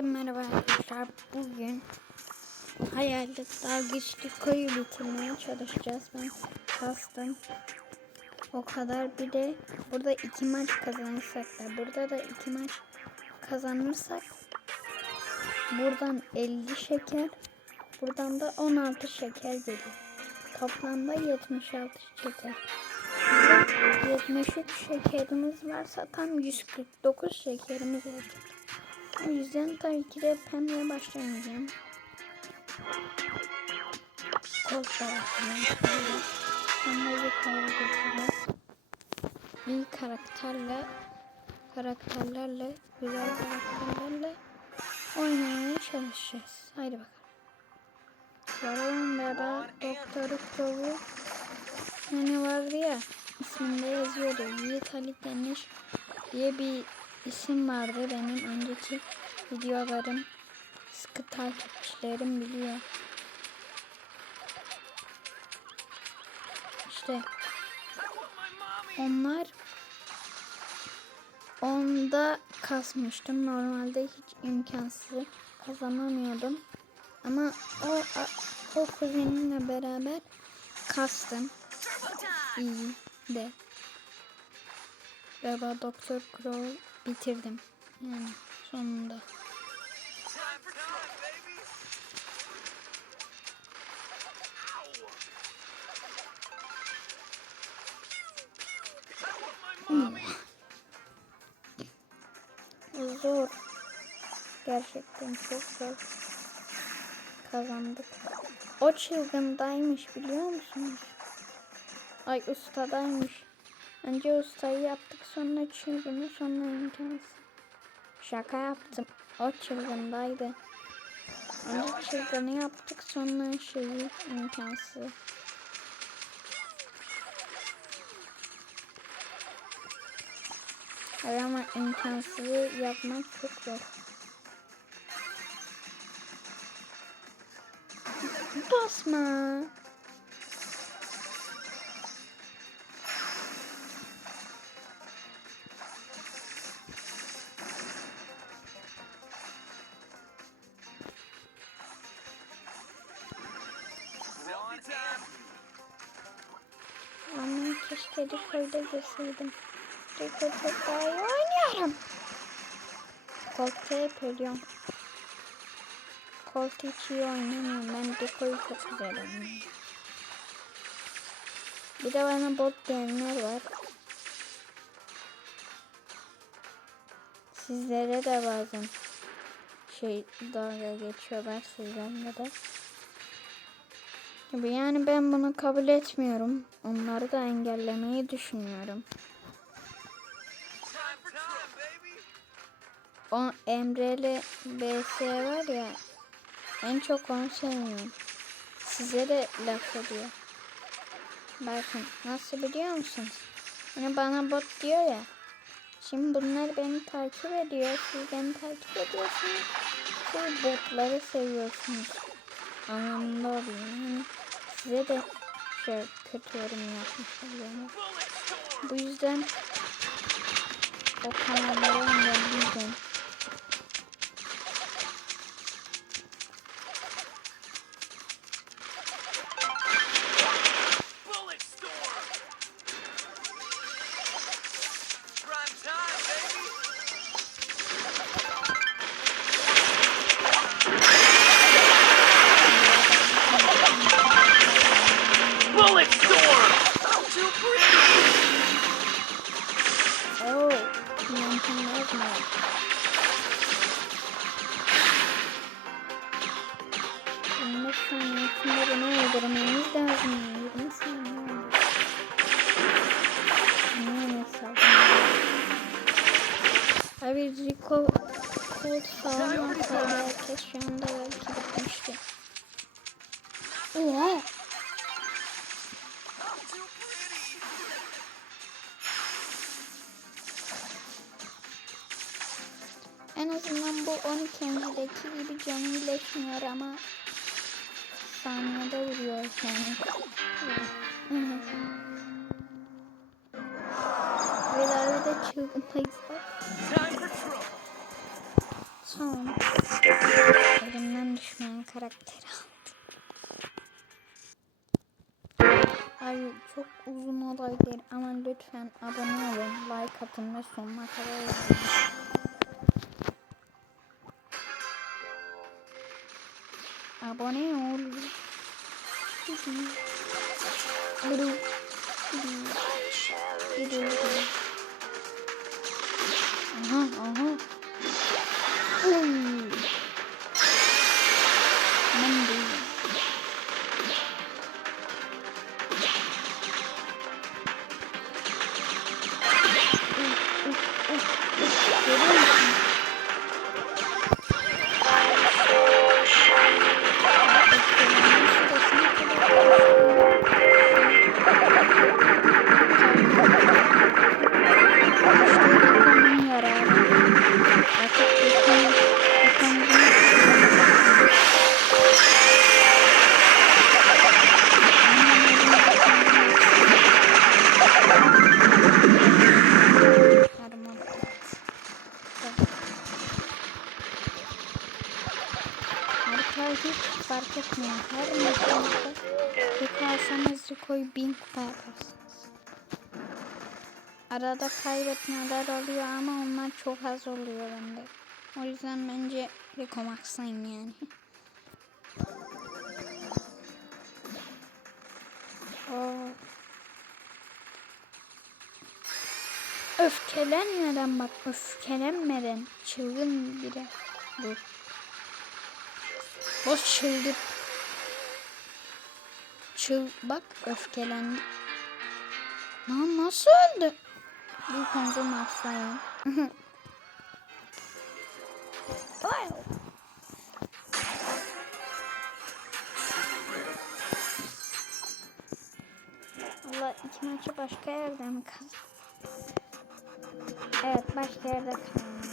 Merhaba arkadaşlar. Bugün hayalet daha güçlü koyu bitirmeye çalışacağız. Ben kastım. O kadar. Bir de burada iki maç kazanırsak da burada da iki maç kazanırsak buradan 50 şeker buradan da 16 şeker geliyor. Toplamda 76 şeker. Bizim 73 şekerimiz varsa tam 149 şekerimiz olacak. O yüzden tabii ki de pembeye başlamayacağım. Kol tarafından Sonra bir karakterle karakterlerle güzel karakterlerle oynamaya çalışacağız. Haydi bakalım. Varalım beraber Doktor Crow'u hani vardı ya isminde yazıyordu. Yiğit Ali Deniş diye bir isim vardı benim önceki videolarım sıkı takipçilerim biliyor. İşte onlar onda kasmıştım. Normalde hiç imkansız kazanamıyordum. Ama o o kuzenimle beraber kastım. İyi de. Galiba Doktor Crow bitirdim. Yani sonunda. Hmm. Zor. Gerçekten çok zor. Kazandık. O çılgındaymış biliyor musunuz? Ay ustadaymış. Önce ustayı yaptık sonra çılgını sonra imkansız. Şaka yaptım. O çılgındaydı. Önce çılgını yaptık sonra şeyi imkansız. Hayır ama imkansızı yapmak çok zor. Basma. Rico'yla girseydim. Rico çok daha iyi oynuyorum. Colt'ta hep ölüyorum. Colt hiç iyi oynamıyorum. Ben Rico'yu çok güzel oynuyorum. Bir de bana bot diyenler var. Sizlere de bazen şey dalga geçiyorlar sizlerle de. Tabii yani ben bunu kabul etmiyorum. Onları da engellemeyi düşünüyorum. O Emre'li BS var ya en çok onu sevmiyorum. Size de laf ediyor. Bakın nasıl biliyor musunuz? Hani bana bot diyor ya. Şimdi bunlar beni takip ediyor. Siz beni takip ediyorsunuz. Siz botları seviyorsunuz. Anlamında size de şöyle kötü yorum yapmış oluyorum. Bu yüzden o kanallara önermeyeceğim. Abi Rico Colt falan olsaydı herkes şu anda belki bitmişti. Oha! En azından bu 12. gibi canı iyileşmiyor ama saniyede vuruyor yani. Ve de çılgın bak. Time for trouble! Tamam. Elimden düşmeyen karakteri aldım. Ay çok uzun olabilir ama lütfen abone olun, like atın ve sonuna kadar izleyin. Abone ol. Aha aha. Uy. Mandi. Görüyor musun? Koy bin kupa. Arada kaybetmeler oluyor ama onlar çok az oluyor bende. O yüzden bence Rico Max'layım yani. Oo. Öfkelenmeden bak öfkelenmeden çılgın biri bu. Boş çılgın. Çıl bak öfkelendi. Lan nasıl öldü? Bir konuda. Wow. Allah iki maçı başka yerde mi kazandı? Evet başka yerde kazandı.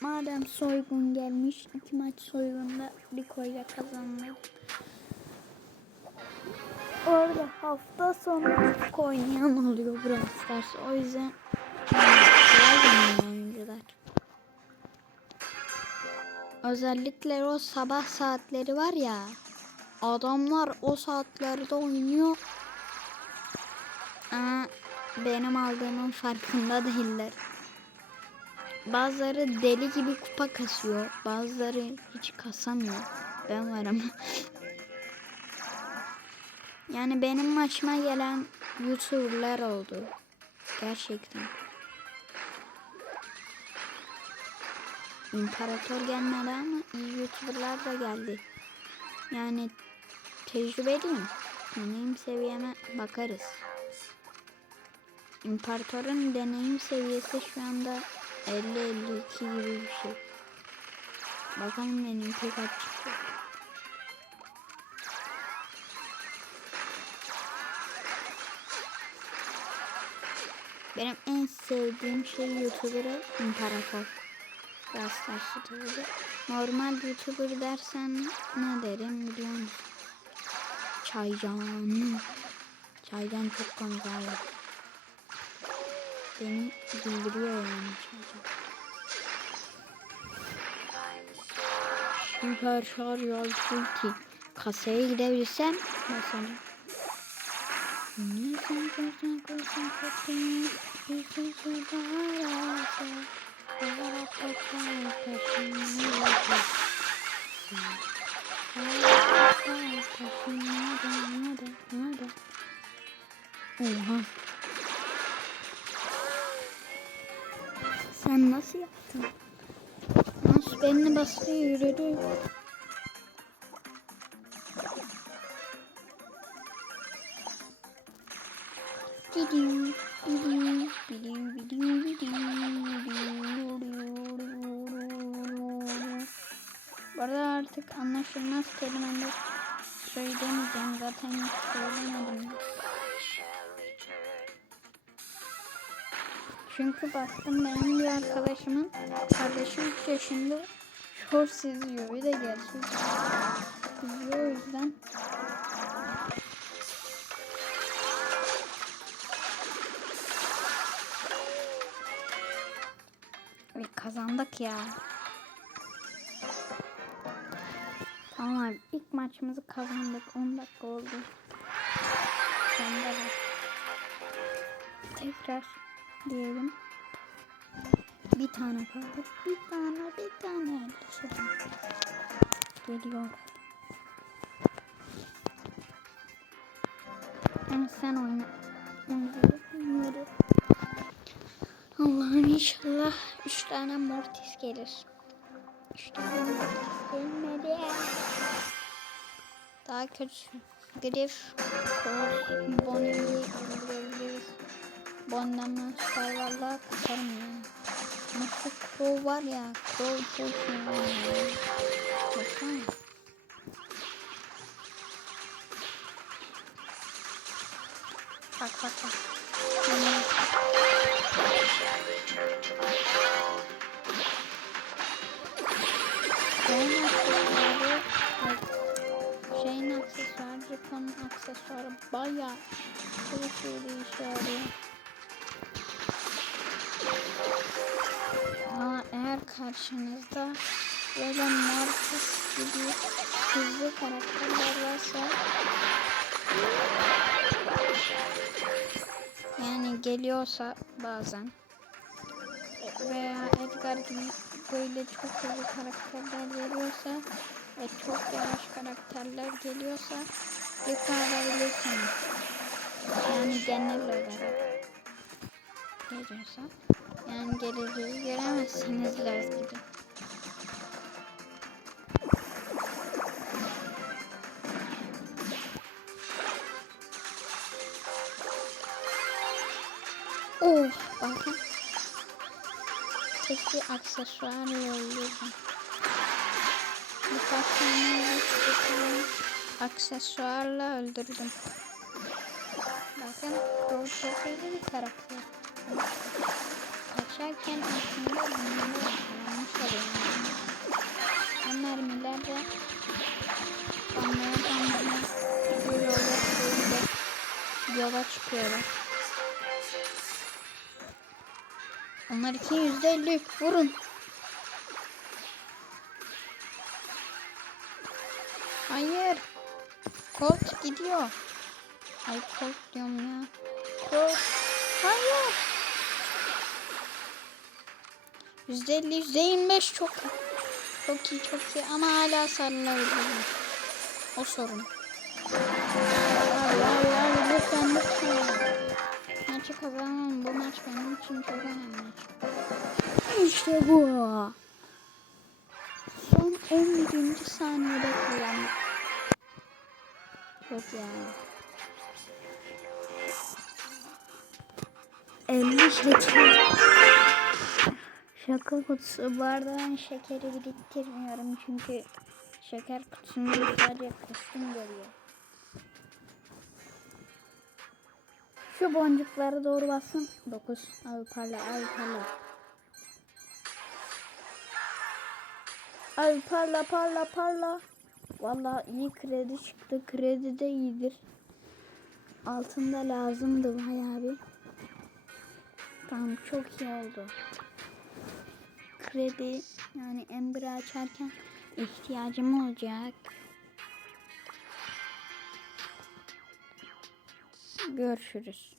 Madem soygun gelmiş iki maç soygunda Rico ile kazandı. Orada hafta sonu oynayan oluyor Brawl Stars. O yüzden oyuncular. Özellikle o sabah saatleri var ya. Adamlar o saatlerde oynuyor. Ama benim aldığımın farkında değiller. Bazıları deli gibi kupa kasıyor. Bazıları hiç kasamıyor. Ben varım. yani benim maçıma gelen YouTuber'lar oldu. Gerçekten. İmparator gelmedi ama iyi YouTuber'lar da geldi. Yani tecrübeliyim. Deneyim seviyeme bakarız. İmparatorun deneyim seviyesi şu anda 50-52 gibi bir şey. Bakalım benim pek kaç Benim en sevdiğim şey YouTuber'ı İmparator. Rastlar YouTuber'ı. Normal YouTuber dersen ne derim biliyor musun? Çaycan. Çaycan çok komik abi. Beni güldürüyor yani Çaycan. Şarj ulti. Kasaya gidebilsem mesela. Ne sen korsan korsan korsan sözü daha varsa Kara kapar peşini yapar Kara kapar peşini neden neden neden Oha Sen nasıl yaptın? Nasıl beni bastı yürüdü kelimeler söylemeyeceğim. Zaten söylemedim. Çünkü baktım benim bir arkadaşımın kardeşi 3 yaşında shorts izliyor. Bir de gerçek izliyor o yüzden Ve kazandık ya. İlk maçımızı kazandık. 10 dakika oldu. Tekrar diyelim. Bir tane kaldı. Bir tane, bir tane. Geliyor. Ama sen oyna. Allah'ım inşallah 3 tane mortis gelir. 3 tane mortis gelmedi. Daha kötü. Cross, Bonnie'yi öldürebiliriz. Çıkar valla kaçarım yani. Nasıl Crow var ya, Crow çok iyi. Baksana. Bak bak bak. Rico'nun aksesuarı bayağı çok bir işe yarıyor. Ama eğer karşınızda böyle Marcus gibi hızlı karakterler varsa yani geliyorsa bazen veya Edgar gibi böyle çok hızlı karakterler geliyorsa ve çok yavaş karakterler geliyorsa yakalayabilirsiniz. Yani genel olarak geliyorsa yani geleceği göremezsiniz Laz gibi. Oh bakın. Tek bir aksesuarla öldürdüm. Birkaç tane bir aksesuarla öldürdüm. Bakın iyi bir karakter. Kaçarken aslında bunları yanlış arıyorum. O mermiler de onlardan bana bir yola, böyle yola çıkıyorlar. Onlar iki yüzde elli vurun. Colt gidiyor. Ay Colt diyorum ya. Colt. Hayır. Yüzde elli, yüzde yirmi beş çok iyi. Çok iyi, çok iyi ama hala sarılabilirim. O sorun. Ay lütfen lütfen. Maçı kazanalım. Bu maç benim için çok önemli. İşte bu. Son 11. saniyede kazandık. Çok yani. 50 şeker. Şaka kutusu. Bu arada ben şekeri biriktirmiyorum çünkü şeker kutusunda sadece kostüm görüyor. Şu boncuklara doğru bassın. 9. Al parla al parla. Al parla parla parla. Vallahi iyi kredi çıktı. Kredi de iyidir. Altında lazımdı bayağı bir. Tamam çok iyi oldu. Kredi yani Ember'ı açarken ihtiyacım olacak. Görüşürüz.